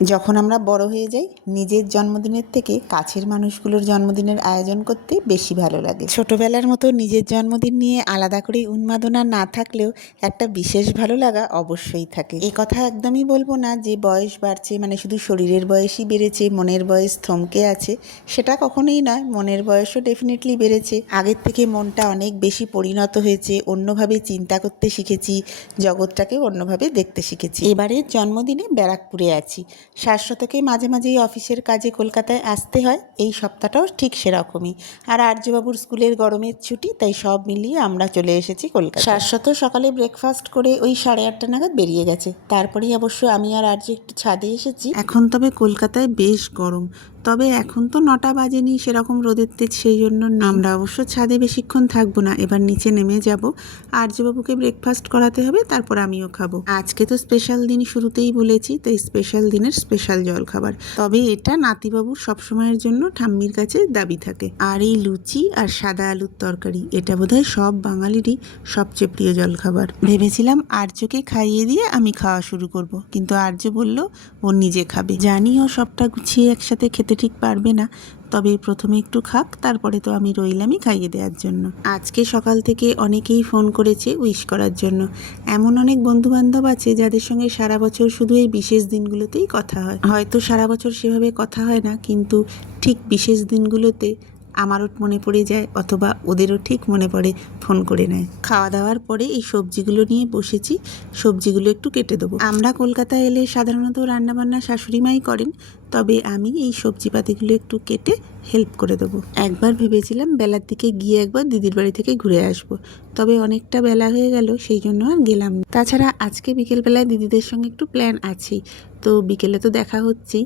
যখন আমরা বড় হয়ে যাই নিজের জন্মদিনের থেকে কাছের মানুষগুলোর জন্মদিনের আয়োজন করতে বেশি ভালো লাগে। ছোটবেলার মতো নিজের জন্মদিন নিয়ে আলাদা করে উন্মাদনা না থাকলেও একটা বিশেষ ভালো লাগা অবশ্যই থাকে। এ কথা একদমই বলবো না যে বয়স বাড়ছে মানে শুধু শরীরের বয়সই বেড়েছে, মনের বয়স থমকে আছে, সেটা কখনোই নয়। মনের বয়সও ডেফিনেটলি বেড়েছে। আগের থেকে মনটা অনেক বেশি পরিণত হয়েছে, অন্যভাবে চিন্তা করতে শিখেছি, জগৎটাকেও অন্যভাবে দেখতে শিখেছি। এবারের জন্মদিনে ব্যারাকপুরে আছি। শাশ্বতকে মাঝে মাঝেই অফিসের কাজে কলকাতায় আসতে হয়, এই সপ্তাহটাও ঠিক সেরকমই। আর আর্যবাবুর স্কুলের গরমের ছুটি, তাই সব মিলিয়ে আমরা চলে এসেছি কলকাতা। শাশ্বত সকালে ব্রেকফাস্ট করে ওই 8:30 নাগাদ বেরিয়ে গেছে। তারপরেই অবশ্য আমি আর আর্য একটু ছাদে এসেছি। এখন তবে কলকাতায় বেশ গরম, তবে এখন তো 9টা বাজেনি সেরকম রোদের তেজ, সেই জন্য আমরা অবশ্য ছাদে বেশিক্ষণ থাকবো না, এবার নিচে নেমে যাব। আর্যবাবুকে ব্রেকফাস্ট করাতে হবে, তারপর আমিও খাবো। আজকে তো স্পেশাল দিন, শুরুতেই বলেছি, তাই স্পেশাল দিনের স্পেশাল জলখাবার। তবে এটা নাতিবাবুর সবসময়ের জন্য ঠাম্মির কাছে দাবি থাকে। আর এই লুচি আর সাদা আলুর তরকারি, এটা বোধহয় সব বাঙালিরই সবচেয়ে প্রিয় জলখাবার। ভেবেছিলাম আর্যকে খাইয়ে দিয়ে আমি খাওয়া শুরু করব, কিন্তু আর্য বলল ও নিজে খাবে। জানি ও সবটা গুছিয়ে একসাথে খেতে ঠিক পারবে না, তবে প্রথমে একটু খাক, তারপরে তো আমি রইলামই খাইয়ে দেওয়ার জন্য। আজকে সকাল থেকে অনেকেই ফোন করেছে উইশ করার জন্য। এমন অনেক বন্ধুবান্ধব আছে যাদের সঙ্গে সারা বছর শুধু এই বিশেষ দিনগুলোতেই কথা হয়। হয়তো সারা বছর সেভাবে কথা হয় না, কিন্তু ঠিক বিশেষ দিনগুলোতে আমারও মনে পড়ে যায়, অথবা ওদেরও ঠিক মনে পড়ে, ফোন করে নেয়। খাওয়া দাওয়ার পরে এই সবজিগুলো নিয়ে বসেছি, সবজিগুলো একটু কেটে দেবো। আমরা কলকাতায় এলে সাধারণত রান্নাবান্না শাশুড়ি মাই করেন, তবে আমি এই সবজিপাতিগুলো একটু কেটে হেল্প করে দেবো। একবার ভেবেছিলাম বেলার দিকে গিয়ে একবার দিদির বাড়ি থেকে ঘুরে আসব, তবে অনেকটা বেলা হয়ে গেল, সেই জন্য আর গেলাম না। তাছাড়া আজকে বিকেলবেলায় দিদিদের সঙ্গে একটু প্ল্যান আছেই, তো বিকেলে তো দেখা হচ্ছেই।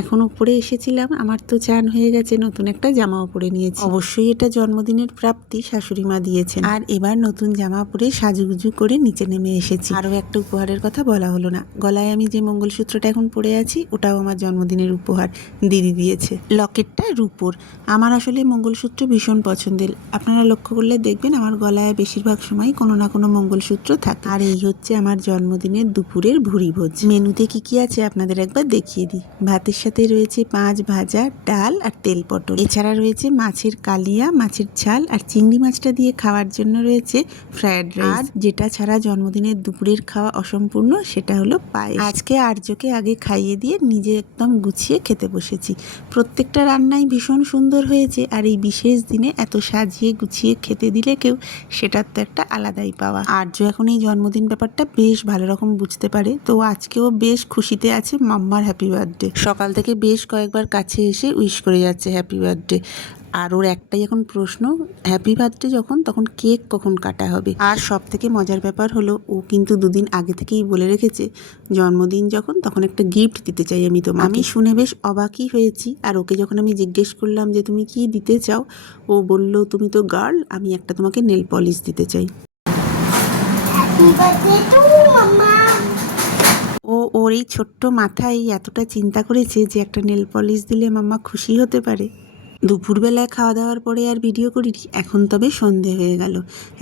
এখন উপরে এসেছিলাম, আমার তো চান হয়ে গেছে, নতুন একটা জামাও পরে নিয়েছি। অবশ্যই এটা জন্মদিনের প্রাপ্তি, শাশুড়ি মা দিয়েছেন। আর এবার নতুন জামা পরে সাজুগুজু করে নিচে নেমে এসেছি। আরও একটা উপহারের কথা বলা হলো না, গলায় আমি যে মঙ্গলসূত্রটা এখন পরে আছি ওটাও আমার জন্মদিনের উপহার, দিদি দিয়েছে। লকেটটা রূপোর। আমার আসলে মঙ্গলসূত্র ভীষণ পছন্দের, আপনারা লক্ষ্য করলে দেখবেন আমার গলায় বেশিরভাগ সময় কোনো না কোনো মঙ্গলসূত্র থাকে। আর এই হচ্ছে আমার জন্মদিনের দুপুরের ভুরিভোজ। মেনুতে কি কি আছে আপনাদের একবার দেখিয়ে দিই। ভাতের সাথে রয়েছে মাছ ভাজা, ডাল আর তেল পটল। এছাড়া রয়েছে মাছের কালিয়া, মাছের ঝাল, আর চিংড়ি মাছটা দিয়ে খাওয়ার জন্য রয়েছে ফ্রায়েড রাইস। আর যেটা ছাড়া জন্মদিনের দুপুরের খাওয়া অসম্পূর্ণ, সেটা হলো পায়েস। আজকে আর্যকে আগে খাইয়ে দিয়ে নিজে একদম গুছিয়ে খেতে বসেছি। প্রত্যেকটা রান্নাই ভীষণ সুন্দর হয়েছে, আর এই বিশেষ দিনে এত সাজিয়ে গুছিয়ে খেতে দিলে কেউ, সেটার তো একটা আলাদাই পাওয়া। আর্য এখন এই জন্মদিন ব্যাপারটা বেশ ভালো রকম বুঝতে পারে, তো আজকেও বেশ খুশিতে আছে মাম্মার হ্যাপি বার্থডে। সকাল থেকে বেশ কয়েকবার কাছে এসে উইশ করে যাচ্ছে হ্যাপি বার্থডে। আর ওর একটাই এখন প্রশ্ন, হ্যাপি বার্থডে যখন, তখন কেক কখন কাটা হবে। আর সব থেকে মজার ব্যাপার হলো, ও কিন্তু 2 দিন আগে থেকেই বলে রেখেছে জন্মদিন যখন, তখন একটা গিফট দিতে চাই আমি তোমাকে। আমি শুনে বেশ অবাকই হয়েছি। আর ওকে যখন আমি জিজ্ঞেস করলাম যে তুমি কি দিতে চাও, ও বলল তুমি তো গার্ল, আমি একটা তোমাকে নেল পলিশ দিতে চাই। ও ওর এই ছোট্ট মাথায় এতটা চিন্তা করেছে যে একটা নেল পলিশ দিলে মাম্মা খুশি হতে পারে। দুপুরবেলায় খাওয়া দাওয়ার পরে আর ভিডিও করিনি, এখন তবে সন্ধে হয়ে গেল।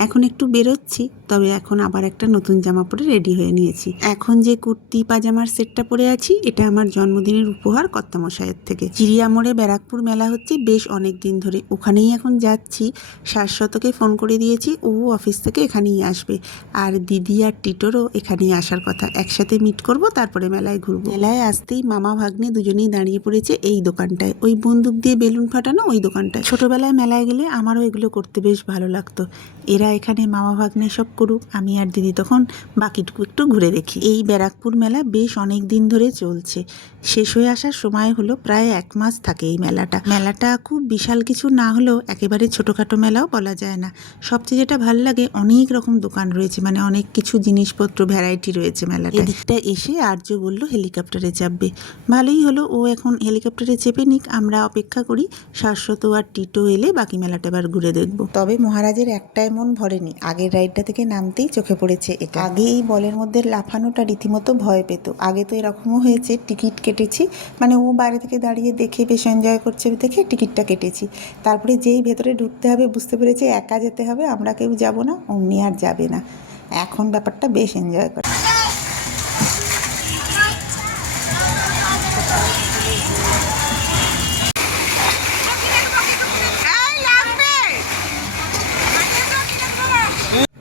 এখন একটু বেরোচ্ছি, তবে এখন আবার একটা নতুন জামা পরে রেডি হয়ে নিয়েছি। এখন যে কুর্তি পাজামার সেটটা পরে আছি, এটা আমার জন্মদিনের উপহার কর্তামশাইয়ের থেকে। চিড়িয়া মোড়ে ব্যারাকপুর মেলা হচ্ছে বেশ অনেক দিন ধরে, ওখানেই এখন যাচ্ছি। শাশ্বতকে ফোন করে দিয়েছি, ও অফিস থেকে এখানেই আসবে। আর দিদি আর টিটোরও এখানেই আসার কথা, একসাথে মিট করব, তারপরে মেলায় ঘুরবো। মেলায় আসতেই মামা ভাগ্নে দুজনেই দাঁড়িয়ে পড়েছে এই দোকানটায়, ওই বন্দুক দিয়ে বেলুন ফাটানো ওই দোকানটায়। ছোটবেলায় মেলায় গেলে আমারও এগুলো করতে বেশ ভালো লাগতো। এরা এখানে মামা ভাগ্নে সব করুক, আমি আর দিদি তখন বাকিটুকু একটু ঘুরে দেখি। এই ব্যারাকপুর মেলা বেশ অনেক দিন ধরে চলছে, শেষ হয়ে আসার সময় হলো, প্রায় 1 মাস থাকে এই মেলাটা। মেলাটা খুব বিশাল কিছু না হলেও একেবারে ছোটোখাটো মেলাও বলা যায় না। সবচেয়ে যেটা ভালো লাগে, অনেক রকম দোকান রয়েছে, মানে অনেক কিছু জিনিসপত্র ভ্যারাইটি রয়েছে মেলাটা। এদিকটা এসে আর্য বলল হেলিকপ্টারে চাপবে, ভালোই হলো, ও এখন হেলিকপ্টারে চেপে নিক, আমরা অপেক্ষা করি শাশ্বত আর টিটো এলে বাকি মেলাটা এবার ঘুরে দেখবো। তবে মহারাজের একটাই মন ভরেনি, আগের রাইডটা থেকে নামতেই চোখে পড়েছে এটা। আগে এই বলের মধ্যে লাফানোটা রীতিমতো ভয় পেত। আগে তো এরকমও হয়েছে, টিকিট কেটেছি, মানে ও বাইরে থেকে দাঁড়িয়ে দেখে বেশ এনজয় করছে দেখে টিকিটটা কেটেছি, তারপরে যেই ভেতরে ঢুকতে হবে বুঝতে পেরেছে একা যেতে হবে, আমরা কেউ যাব না, অমনি আর যাবে না। এখন ব্যাপারটা বেশ এনজয় করে।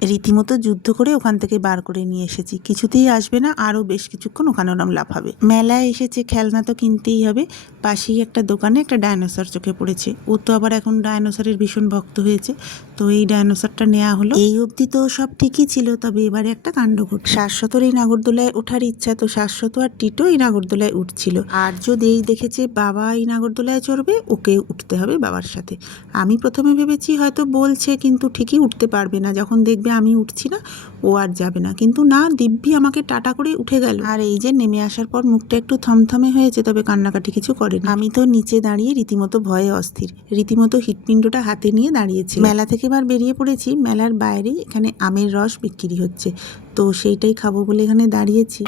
রীতিমতো যুদ্ধ করে ওখান থেকে বার করে নিয়ে এসেছি। কিছুতেই আসবে না, আরও বেশ কিছুক্ষণ ওখানে ওরম লাফাবে। মেলায় এসেছে, খেলনা তো কিনতেই হবে। পাশেই একটা দোকানে একটা ডাইনোসর চোখে পড়েছে। ও তো আবার এখন ডাইনোসরের ভীষণ ভক্ত হয়েছে, তো এই ডাইনোসরটা নেওয়া হলো। এই অবধি তো সব ঠিকই ছিল, তবে এবারে একটা কাণ্ড ঘটল। শাশ্বতর এই নাগরদোলায় ওঠার ইচ্ছা, তো শাশ্বত আর টিটো এই নাগরদোলায় উঠছিল। আর যদি দেখেছে বাবা এই নাগরদোলায় চড়বে, ওকে উঠতে হবে বাবার সাথে। আমি প্রথমে ভেবেছি হয়তো বলছে, কিন্তু ঠিকই উঠতে পারবে না। যখন দেখবে আমি উঠছি না, ও আর যাবে না। কিন্তু না, দিব্যি আমাকে টাটা করে উঠে গেল। আর এই যে নেমে আসার পর মুখটা একটু থমথমে হয়েছে, তবে কান্নাকাটি কিছু করেনি। আমি তো নিচে দাঁড়িয়ে রীতিমতো ভয়ে অস্থির, রীতিমতো হৃৎপিণ্ডটা হাতে নিয়ে দাঁড়িয়েছি। মেলা থেকে এবার বেরিয়ে পড়েছি। মেলার বাইরে এখানে আমের রস বিক্রি হচ্ছে, তো সেইটাই খাবো বলে এখানে দাঁড়িয়েছি।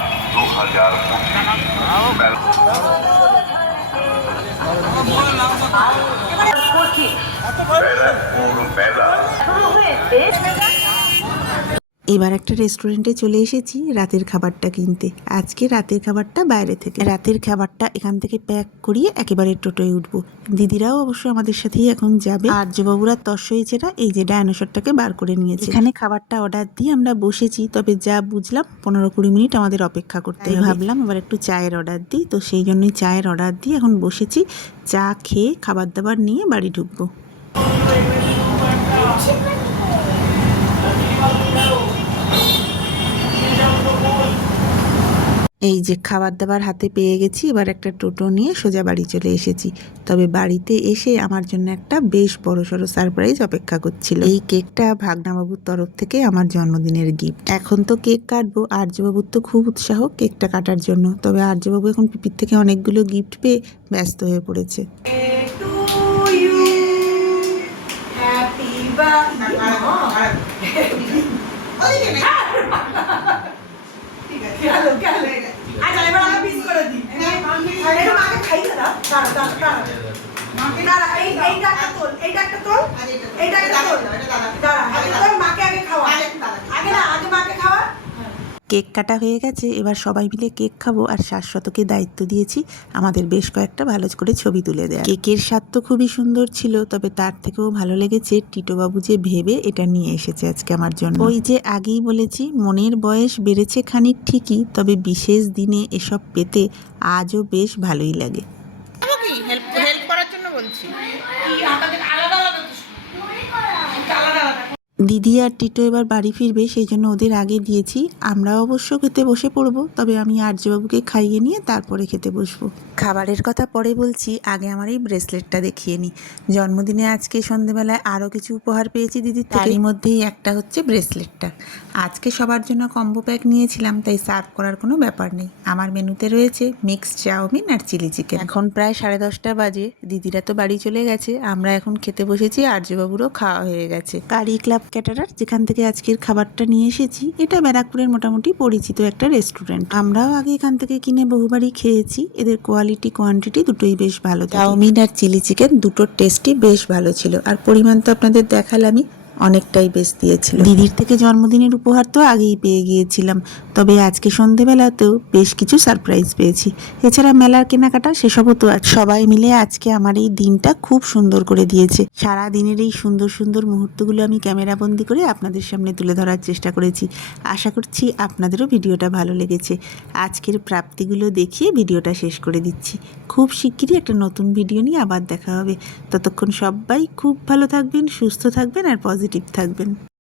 এবার একটা রেস্টুরেন্টে চলে এসেছি রাতের খাবারটা কিনতে। আজকে রাতের খাবারটা বাইরে থেকে, রাতের খাবারটা এখান থেকে প্যাক করিয়ে একেবারে টোটোয় উঠবো। দিদিরাও অবশ্য আমাদের সাথেই এখন যাবে। আর্যবাবুরা তস হয়েছে না, এই যে ডাইনোসরটাকে বার করে নিয়েছে। এখানে খাবারটা অর্ডার দিয়ে আমরা বসেছি, তবে যা বুঝলাম 15-20 মিনিট আমাদের অপেক্ষা করতে হবে। ভাবলাম এবার একটু চায়ের অর্ডার দিই, তো সেই জন্যই চায়ের অর্ডার দিয়ে এখন বসেছি। চা খেয়ে খাবার দাবার নিয়ে বাড়ি ঢুকবো। এই যে খাবার দাবার হাতে পেয়ে গেছি, এবার একটা টোটো নিয়ে সোজা বাড়ি চলে এসেছি। তবে বাড়িতে এসে আমার জন্য একটা বেশ বড়সড় সারপ্রাইজ অপেক্ষা করছিল। এই কেকটা ভাগনাবাবুর তরফ থেকে আমার জন্মদিনের গিফট। এখন তো কেক কাটবো। আর্যবাবুর তো খুব উৎসাহ কেকটা কাটার জন্য, তবে আর্যবাবু এখন পিপির থেকে অনেকগুলো গিফট পেয়ে ব্যস্ত হয়ে পড়েছে। কেক কাটা হয়ে গেছে, এবার সবাই মিলে কেক খাবো। আর শাশ্বতকে দায়িত্ব দিয়েছি আমাদের বেশ কয়েকটা ভালো করে ছবি তুলে দেয়া। কেকের স্বাদ তো খুবই সুন্দর ছিল, তবে তার থেকেও ভালো লেগেছে টিটোবাবু যে ভেবে এটা নিয়ে এসেছে আজকে আমার জন্য। ওই যে আগেই বলেছি, মনের বয়স বেড়েছে খানিক ঠিকই, তবে বিশেষ দিনে এসব পেতে আজও বেশ ভালোই লাগে। হেল্প করার জন্য বলছি। দিদি আর টিটো এবার বাড়ি ফিরবে, সেই জন্য ওদের আগে দিয়েছি। আমরা অবশ্য খেতে বসে পড়বো, তবে আমি আর্যবাবুকে খাইয়ে নিয়ে তারপরে খেতে বসবো। খাবারের কথা পরে বলছি, আগে আমার এই ব্রেসলেটটা দেখিয়ে নিই। জন্মদিনে আজকে সন্ধেবেলায় আরও কিছু উপহার পেয়েছি দিদির থেকে, তারই মধ্যেই একটা হচ্ছে ব্রেসলেটটা। আজকে সবার জন্য কম্বো প্যাক নিয়েছিলাম, তাই সার্ভ করার কোনো ব্যাপার নেই। আমার মেনুতে রয়েছে মিক্সড চাউমিন আর চিলি চিকেন। এখন প্রায় 10:30 বাজে, দিদিরা তো বাড়ি চলে গেছে, আমরা এখন খেতে বসেছি। আর্যবাবুরও খাওয়া হয়ে গেছে। কারি ক্লাব ক্যাটারার, যেখান থেকে আজকের খাবারটা নিয়ে এসেছি, এটা ব্যারাকপুরের মোটামুটি পরিচিত একটা রেস্টুরেন্ট। আমরাও আগে এখান থেকে কিনে বহুবারই খেয়েছি। এদের কোয়ালিটি কোয়ান্টিটি দুটোই বেশ ভালো। চাউমিন আর চিলি চিকেন দুটোর টেস্টই বেশ ভালো ছিল, আর পরিমাণ তো আপনাদের দেখালামই, অনেকটাই বেশ দিয়েছিল। দিদির থেকে জন্মদিনের উপহার তো আগেই পেয়ে গিয়েছিলাম, তবে আজকে সন্ধেবেলাতেও বেশ কিছু সারপ্রাইজ পেয়েছি। এছাড়া মেলার কেনাকাটা সেসবও তো আছে। সবাই মিলে আজকে আমার এই দিনটা খুব সুন্দর করে দিয়েছে। সারা দিনের এই সুন্দর সুন্দর মুহূর্তগুলো আমি ক্যামেরাবন্দি করে আপনাদের সামনে তুলে ধরার চেষ্টা করেছি। আশা করছি আপনাদেরও ভিডিওটা ভালো লেগেছে। আজকের প্রাপ্তিগুলো দেখিয়ে ভিডিওটা শেষ করে দিচ্ছি। খুব শিগগিরই একটা নতুন ভিডিও নিয়ে আবার দেখা হবে। ততক্ষণ সবাই খুব ভালো থাকবেন, সুস্থ থাকবেন আর পজিটিভ থাকবেন।